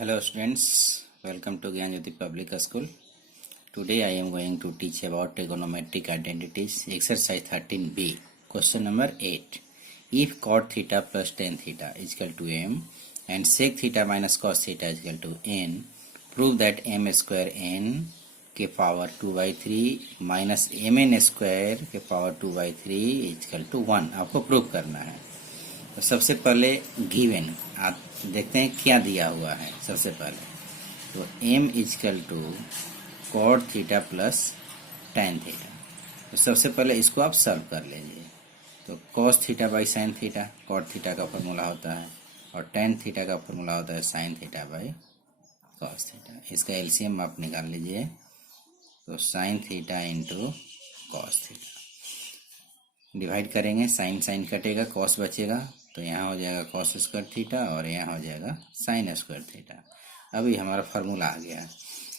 Hello students, welcome to Gyan Jyoti Public School. Today I am going to teach about trigonometric identities. Exercise 13b. Question number 8. If cot theta plus tan theta is equal to m and sec theta minus cos theta is equal to n, prove that m square n के power 2/3 minus mn square के power 2/3 is equal to 1 आपको prove करना है। तो सबसे पहले given आप देखते हैं क्या दिया हुआ है। सबसे पहले तो m equal to cot theta plus tan theta. तो सबसे पहले इसको आप सॉल्व कर लीजिए। तो cos theta by sine theta, cot theta का फॉर्मूला होता है और tan थीटा का फॉर्मूला होता है sine theta by cos theta. इसका एलसीएम आप निकाल लीजिए। तो sine theta into cos theta divide करेंगे, साइन साइन कटेगा, कॉस बचेगा, तो यहाँ हो जाएगा कॉस स्क्वायर थीटा और यहाँ हो जाएगा साइन स्क्वायर थीटा। अभी हमारा फार्मूला आ गया,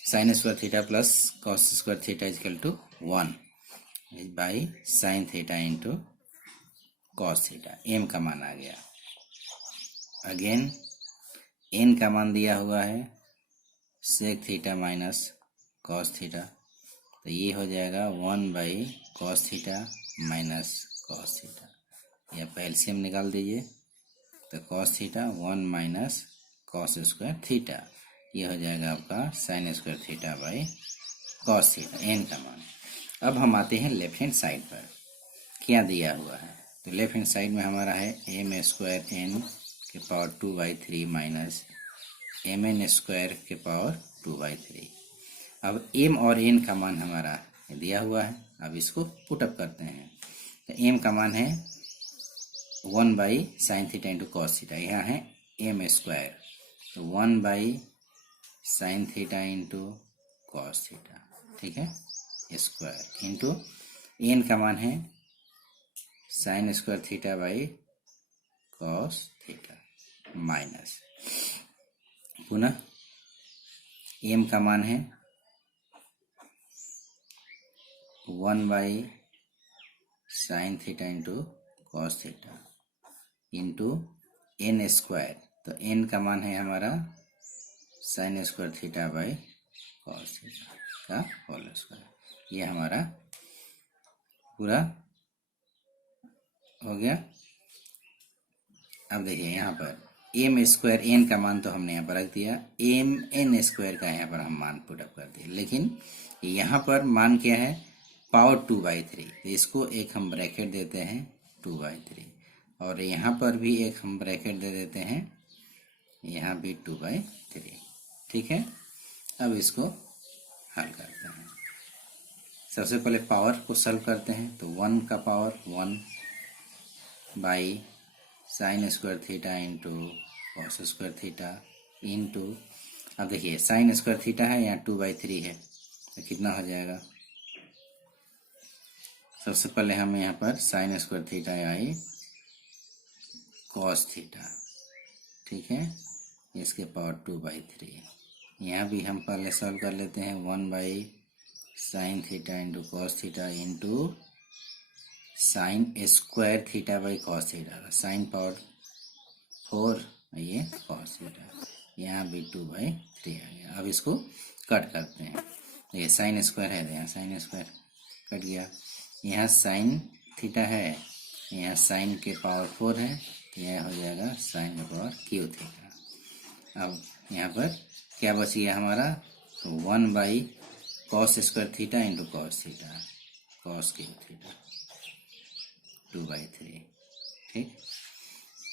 sine square theta plus cos square theta equal to 1 by sine theta into cos theta. M का मान आ गया। अगेन एन का मान दिया हुआ है sec theta minus cos theta, तो ये हो जाएगा 1 by cos theta minus cos theta. या एलसीएम निकाल दीजिए। तो cos theta 1 minus cos square theta, ये हो जाएगा आपका sine square theta by cos theta, n का मान। अब हम आते हैं लेफ्ट हैंड साइड पर, क्या दिया हुआ है। तो लेफ्ट हैंड साइड में हमारा है एम स्क्वायर एन के power 2/3 minus m n square के पावर 2/3। अब एम और एन का मान हमारा दिया हुआ है। अब इसको पुटअप करते हैं। तो एम का मान है 1 by sine theta into cos theta, यहाँ है एम स्क्वायर, तो 1 by sine theta into cos theta, ठीक है, स्क्वायर इंटू एन का मान है sine square theta by cos theta minus पुनः एम का मान है 1 by sine theta into cos theta into N square. तो एन का मान है हमारा sine square theta by cos theta का होल स्क्वायर। ये हमारा पूरा हो गया। अब देखिए यहाँ पर एम स्क्वायर एन का मान तो हमने यहाँ पर रख दिया, एम एन स्क्वायर का यहाँ पर हम मान पुटअप कर दिए, लेकिन यहाँ पर मान क्या है पावर 2/3। तो इसको एक हम ब्रैकेट देते हैं 2/3 और यहाँ पर भी एक हम ब्रैकेट दे देते हैं, यहाँ भी 2/3, ठीक है। अब इसको हल करते हैं। सबसे पहले पावर को सॉल्व करते हैं। तो 1 का power 1 by sign square theta into cos square theta into, अब देखिए साइन स्क्वायर थीटा है, यहाँ 2/3 है, तो कितना हो जाएगा। सबसे पहले हम यहाँ पर sign square theta I cos theta, ठीक है, इसके पावर 2/3। यहाँ भी हम पहले सॉल्व कर लेते हैं 1 by sine theta into cos theta into sine square theta by cos theta, sine power 4, ये कॉस थीटा, यहाँ भी 2/3 आ गया। अब इसको कट करते हैं। ये साइन स्क्वायर है, यहाँ साइन स्क्वायर कट गया, यहाँ साइन थीटा है, यहाँ साइन के पावर 4 है, तो यह हो जाएगा साइन के पावर क्यू थीटा। अब यहाँ पर क्या बच गया हमारा, तो 1 by cos square theta into cos theta, cos Q theta 2/3, ठीक।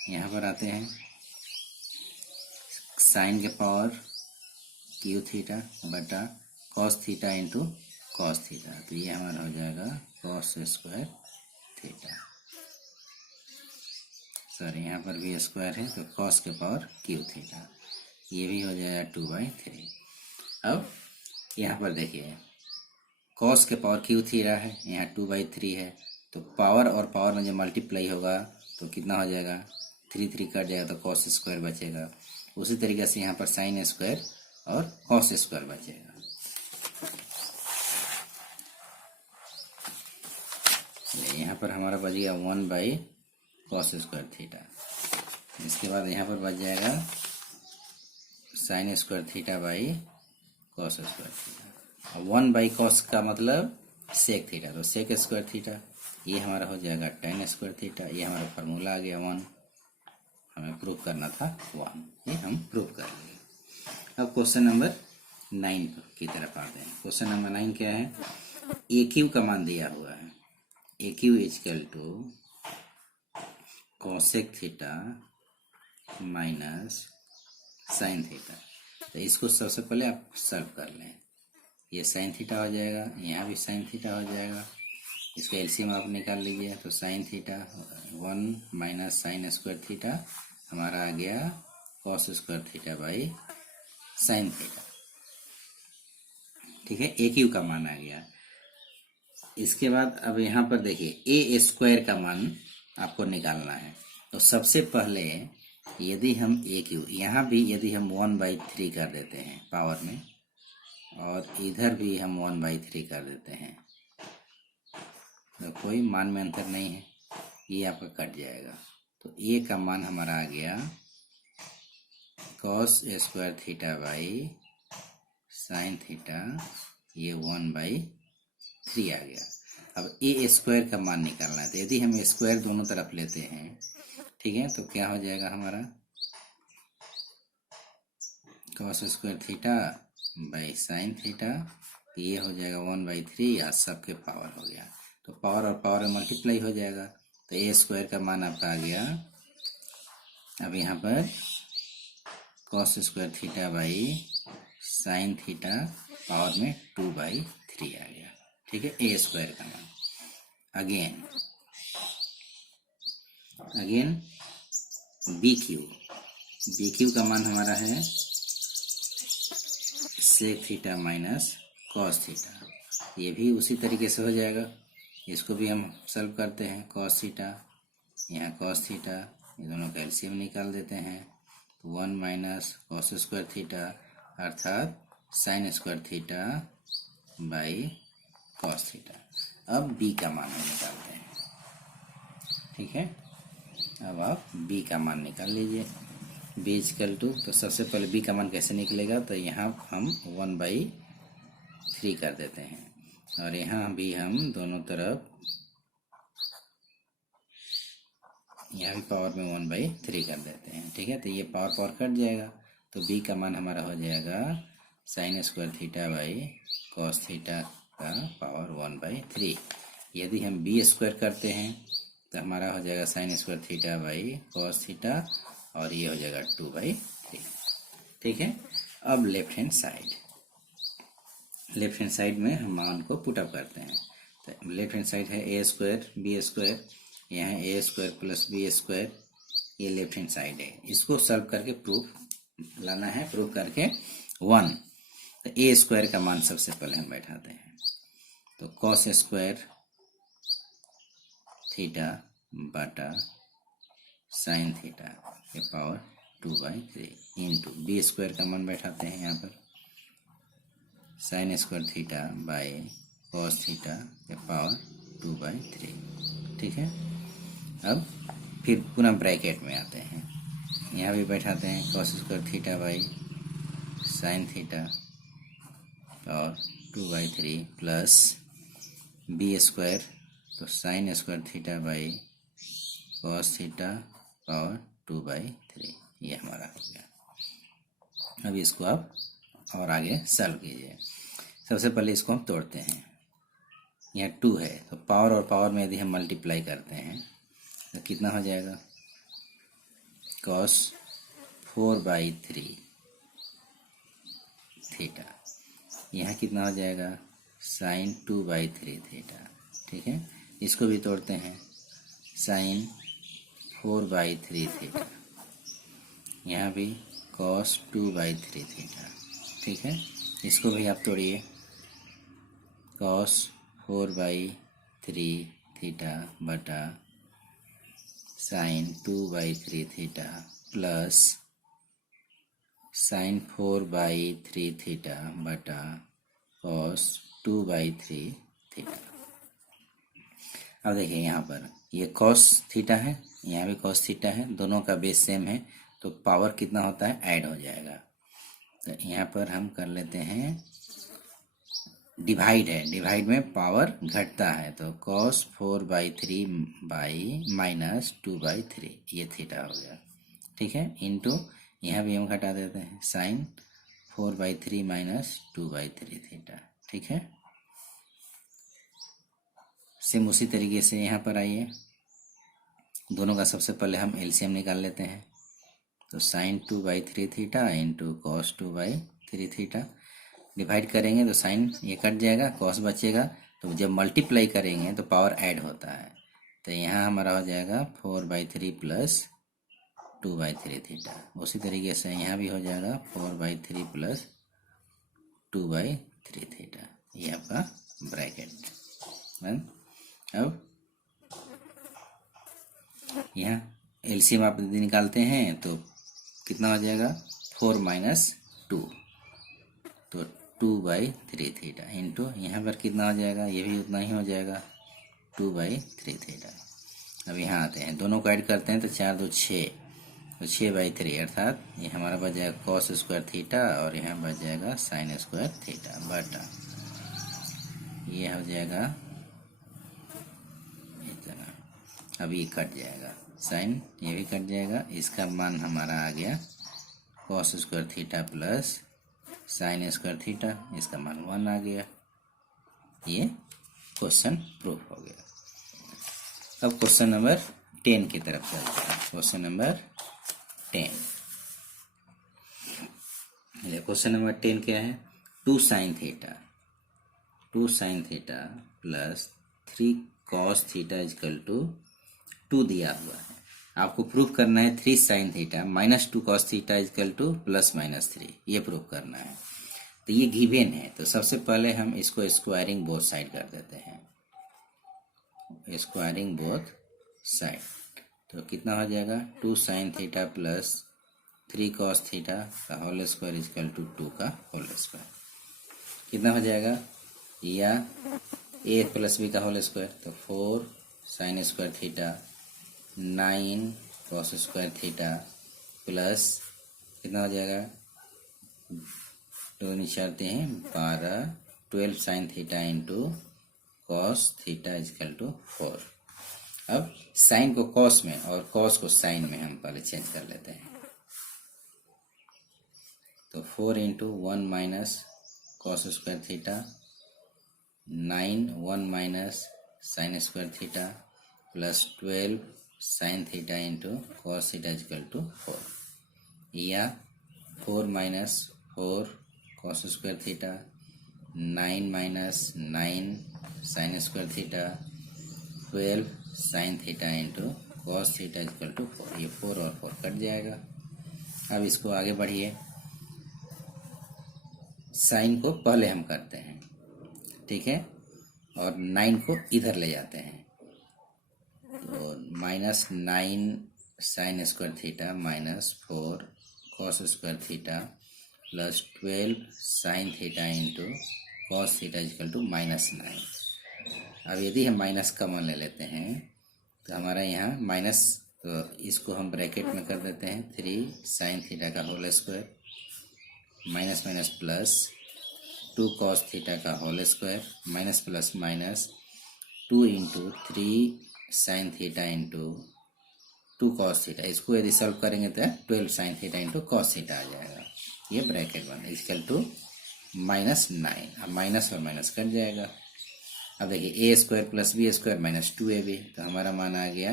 यहाँ पर आते हैं साइन के पावर क्यू थीटा बटा cos theta into cos theta, तो ये हमारा हो जाएगा कॉस स्क्वायर थीटा। सॉरी यहाँ पर भी स्क्वायर है, तो कॉस के पावर क्यू थीटा, ये भी हो जाएगा 2/3। अब यहाँ पर देखिए कॉस के पावर क्यू थीटा है, यहाँ 2/3 है, तो पावर और पावर में जब मल्टीप्लाई होगा तो कितना हो जाएगा, 3 कट जाएगा, तो कॉस स्क्वायर बचेगा। उसी तरीके से यहाँ पर साइन स्क्वायर और कॉस स्क्वायर बचेगा। यहाँ पर हमारा बच गया 1 बाई कॉस स्क्वायर थीटा। इसके बाद यहाँ पर बच जाएगा sign square theta by cos square theta. 1 by cos का मतलब सेक थीटा, तो सेक स्क्वायर थीटा ये हमारा हो जाएगा टेन स्क्वायर थीटा। ये हमारा फार्मूला आ गया 1, हमें प्रूव करना था 1, ये हम प्रूव कर लेंगे। अब क्वेश्चन नंबर 9 की तरफ आते हैं। क्वेश्चन नंबर 9 क्या है, ए क्यू का मान दिया हुआ है, a q equal to cosec theta minus sine theta. तो इसको सबसे पहले आप सॉल्व कर लें। ये साइन थीटा हो जाएगा, यहाँ भी साइन थीटा हो जाएगा, इसका एलसीएम आप निकाल लीजिए। तो sine theta 1 minus sine square theta हमारा आ गया cos square theta by sine theta. ठीक है, ए क्यू का मान आ गया। इसके बाद अब यहाँ पर देखिए ए स्क्वायर का मान आपको निकालना है। तो सबसे पहले यदि हम ए क्यू यहाँ भी यदि हम 1/3 कर देते हैं पावर में, और इधर भी हम 1/3 कर देते हैं, तो कोई मान में अंतर नहीं है, ये आपका कट जाएगा। तो ए का मान हमारा आ गया cos square theta by sine theta, ये 1/3 आ गया। अब ए स्क्वायर का मान निकालना है, तो यदि हम स्क्वायर दोनों तरफ लेते हैं, ठीक है, तो क्या हो जाएगा हमारा cos square theta by sine theta, ये हो जाएगा 1/3 या सबके पावर हो गया। तो पावर और पावर में मल्टीप्लाई हो जाएगा, तो ए स्क्वायर का मान आपका आ गया। अब यहाँ पर cos square theta by sine theta power में 2/3 आ गया। ठीक है, ए स्क्वायर का मान। अगेन बी क्यू का मान हमारा है sec theta minus cos theta. ये भी उसी तरीके से हो जाएगा, इसको भी हम सॉल्व करते हैं। कॉस थीटा यहाँ कॉस थीटा, ये दोनों का एलसीएम निकाल देते हैं। 1 माइनस कॉस स्क्वायर थीटा अर्थात sign square theta by cos theta. अब बी का मान हम निकालते हैं। ठीक है, अब आप बी का मान निकाल लीजिए। बी इक्वल टू, तो सबसे पहले बी का मान कैसे निकलेगा, तो यहाँ हम 1/3 कर देते हैं, और यहाँ भी हम दोनों तरफ यहाँ भी पावर में 1/3 कर देते हैं। ठीक है, तो ये पावर पावर कट जाएगा, तो बी का मान हमारा हो जाएगा sign square theta by cos theta का पावर 1/3। यदि हम बी स्क्वायर करते हैं तो हमारा हो जाएगा sign square theta by cos theta, और ये हो जाएगा 2/3। ठीक है, अब लेफ्ट हैंड साइड में हम मान को पुटअप करते हैं। तो लेफ्ट हैंड साइड है ए स्क्वायर बी स्क्वायर, यहाँ ए स्क्वायर प्लस बी स्क्वायर, ये लेफ्ट हैंड साइड है। इसको सॉल्व करके प्रूफ लाना है, प्रूफ करके 1। तो ए स्क्वायर का मान सबसे पहले हम बैठाते हैं। तो कॉस स्क्वायर थीटा बटा साइन थीटा के पावर 2/3 इंटू बी स्क्वायर का मान बैठाते हैं यहाँ पर, sign square theta by cos theta के पावर 2/3। ठीक है, अब फिर पुनः ब्रैकेट में आते हैं, यहाँ भी बैठाते हैं cos square theta by sine theta और 2/3 प्लस बी स्क्वायर, तो sign square theta by cos theta power 2/3, ये हमारा हो गया। अब इसको आप और आगे सॉल्व कीजिए। सबसे पहले इसको हम तोड़ते हैं, यहाँ 2 है, तो पावर और पावर में यदि हम मल्टीप्लाई करते हैं तो कितना हो जाएगा, कॉस 4/3 थीटा, यहाँ कितना हो जाएगा साइन 2/3 थीटा। ठीक है, इसको भी तोड़ते हैं, साइन 4/3 थीटा, यहाँ भी कॉस 2/3 थीटा। ठीक है, इसको भी आप तोड़िए, कॉस 4/3 थीटा बटा sine 2/3 theta plus sine 4/3 theta बटा कॉस 2/3 थीटा। अब देखिए यहाँ पर ये कॉस थीटा है, यहाँ भी कॉस थीटा है, दोनों का बेस सेम है, तो पावर कितना होता है, ऐड हो जाएगा। तो यहाँ पर हम कर लेते हैं, डिवाइड है, डिवाइड में पावर घटता है, तो cos 4/3 बाई माइनस 2/3, ये थीटा हो गया। ठीक है, इंटू यहाँ भी हम घटा देते हैं, साइन 4/3 माइनस 2/3 थीटा। ठीक है, सेम उसी तरीके से यहाँ पर आइए, दोनों का सबसे पहले हम एलसीएम निकाल लेते हैं। तो sine 2/3 theta into cos 2/3 theta, divide करेंगे तो साइन ये कट जाएगा, कॉस बचेगा, तो जब मल्टीप्लाई करेंगे तो पावर ऐड होता है, तो यहाँ हमारा हो जाएगा 4/3 प्लस 2/3 थीटा। उसी तरीके से यहाँ भी हो जाएगा 4/3 प्लस 2/3 थीटा, ये आपका ब्रैकेट। अब यहाँ एलसीएम आप यदि निकालते हैं तो कितना हो जाएगा, 4 माइनस 2, तो 2/3 थीटा इंटू यहाँ पर कितना हो जाएगा, ये भी उतना ही हो जाएगा, 2/3 थीटा। अब यहाँ आते हैं, दोनों को ऐड करते हैं तो 4 2 6, तो 6/3 अर्थात ये हमारा बच जाएगा कॉस स्क्वायर थीटा और यहाँ बच जाएगा साइन स्क्वायर थीटा बटा, ये हो जाएगा इतना। अब ये कट जाएगा, साइन ये भी कट जाएगा, इसका मान हमारा आ गया cos square theta plus sign square theta, इसका मान 1 आ गया। ये क्वेश्चन प्रूफ हो गया। अब क्वेश्चन नंबर 10 की तरफ चलते हैं। क्वेश्चन नंबर 10, क्वेश्चन नंबर 10 क्या है, 2 sine theta plus 3 cos theta equal to 2 दिया हुआ है। आपको प्रूफ करना है 3 sine theta minus 2 cos theta equal to plus minus 3, ये प्रूफ करना है। तो ये गिवन है, तो सबसे पहले हम इसको स्क्वायरिंग बोथ साइड कर देते हैं, स्क्वायरिंग बोथ साइड, तो कितना हो जाएगा, 2 sine theta plus 3 cos theta का होल स्क्वायर इजकल टू 2 का होल स्क्वायर, कितना हो जाएगा, या ए प्लस बी का होल स्क्वायर, तो 4 sine square theta 9 cos square theta plus कितना हो जाएगा, दो निचारते हैं 12 sine theta into cos theta equal to 4। अब साइन को कॉस में और कॉस को साइन में हम पहले चेंज कर लेते हैं, तो 4 into 1 minus cos square theta 9 1 minus sine square theta plus 12 sine theta into cos theta equal to 4, या 4 minus 4 cos square theta 9 minus 9 sine square theta 12 sine theta into cos theta equal to 4, ये 4 और 4 cut जाएगा। अब इसको आगे बढ़िए, sign को पहले हम करते हैं, ठीक है, और 9 को इधर ले जाते हैं, तो -9 sine square theta minus 4 cos square theta plus 12 sine theta into cos theta equal to -9। अब यदि हम माइनस कॉमन ले लेते हैं तो हमारा यहाँ माइनस, तो इसको हम ब्रैकेट में कर देते हैं, 3 साइन थीटा का whole square minus minus plus 2 cos theta का whole square minus plus minus 2 into 3 sine theta into 2 cos theta, इसको यदि सॉल्व करेंगे तो 12 sine theta into cos theta आ जाएगा, ये ब्रैकेट बन इजकल टू -9। अब माइनस और माइनस कट जाएगा। अब देखिए, a square plus b square minus 2ab, तो हमारा मान आ गया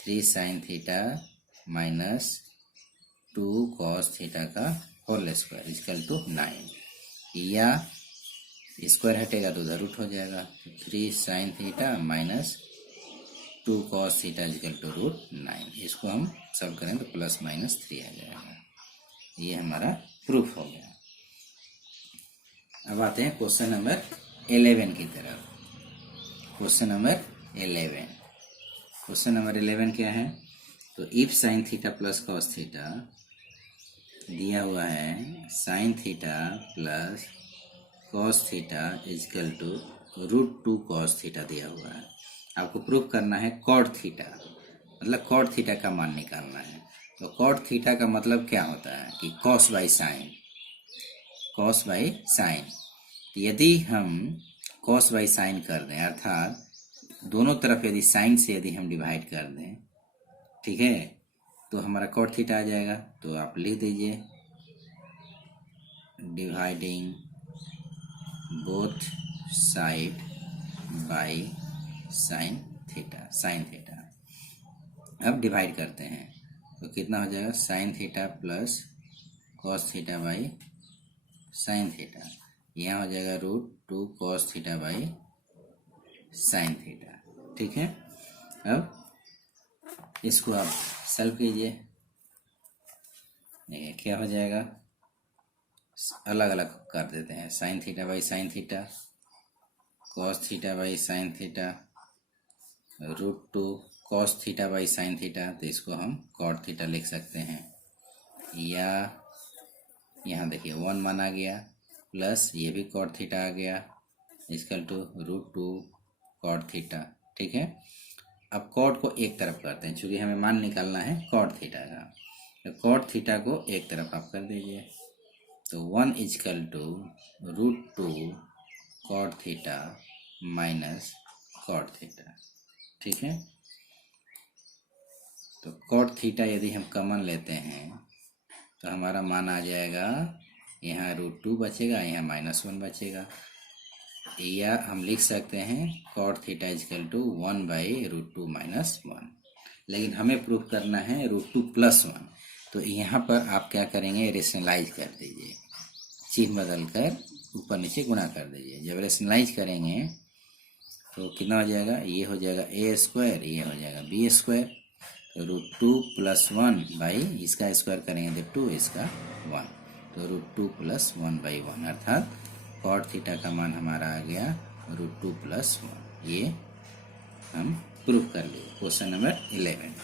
3 sine theta minus 2 cos theta का होल स्क्वायर इजकल टू 9, या स्क्वायर हटेगा तो उधर रूट हो जाएगा, 3 sine theta minus 2 cos theta equal to √9, इसको हम सॉल्व करें तो प्लस माइनस 3 आ जाएगा। ये हमारा प्रूफ हो गया। अब आते हैं क्वेश्चन नंबर 11 की तरफ। क्वेश्चन नंबर 11, क्वेश्चन नंबर 11 क्या है, तो if sine theta plus cos theta दिया हुआ है, sine theta plus cos theta equal to √2 cos theta दिया हुआ है। आपको प्रूफ करना है कॉट थीटा, मतलब कॉट थीटा का मान निकालना है। तो कॉट थीटा का मतलब क्या होता है कि cos by sine, cos by sine. यदि हम कॉस बाई साइन कर दें, अर्थात दोनों तरफ यदि साइन से यदि हम डिवाइड कर दें, ठीक है, तो हमारा कॉट थीटा आ जाएगा। तो आप लिख दीजिए dividing both side by sine theta, sine theta. अब डिवाइड करते हैं तो कितना हो जाएगा, sign theta plus cos theta by sine theta. यहाँ हो जाएगा √2 cos theta by sine theta, ठीक है। अब इसको आप सॉल्व कीजिए, क्या हो जाएगा, अलग अलग कर देते हैं, sign theta by sine theta, cos theta by sine theta, √2 cos theta by sine theta. तो इसको हम कॉट थीटा लिख सकते हैं, या यहाँ देखिए 1 माना गया प्लस ये भी कॉट थीटा आ गया इक्वल टू √2 कॉट थीटा, ठीक है। अब कॉट को एक तरफ करते हैं, चूंकि हमें मान निकालना है कॉट थीटा का, तो कॉट थीटा को एक तरफ आप कर दीजिए। तो 1 equal to √2 cot theta minus cot theta, ठीक है। तो कॉट थीटा यदि हम कॉमन लेते हैं तो हमारा मान आ जाएगा, यहाँ √2 बचेगा, यहाँ -1 बचेगा, या हम लिख सकते हैं cot theta equal to 1 by √2 -1। लेकिन हमें प्रूफ करना है √2 + 1, तो यहाँ पर आप क्या करेंगे, रेशनलाइज कर दीजिए, चिन्ह बदल कर ऊपर नीचे गुणा कर दीजिए। जब रेशनलाइज करेंगे तो कितना हो जाएगा, ये हो जाएगा a², ये हो जाएगा b²। तो √2 + 1 बाई इसका स्क्वायर करेंगे तो 2, इसका 1, तो √2 + 1/1, अर्थात कॉट थीटा का मान हमारा आ गया √2 + 1। ये हम प्रूफ कर लिए क्वेश्चन नंबर 11।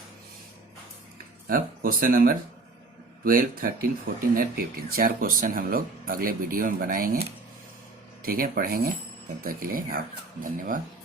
अब क्वेश्चन नंबर 12, 13, 14 और 15 4 क्वेश्चन हम लोग अगले वीडियो में बनाएंगे, ठीक है, पढ़ेंगे। तब तक के लिए आप धन्यवाद।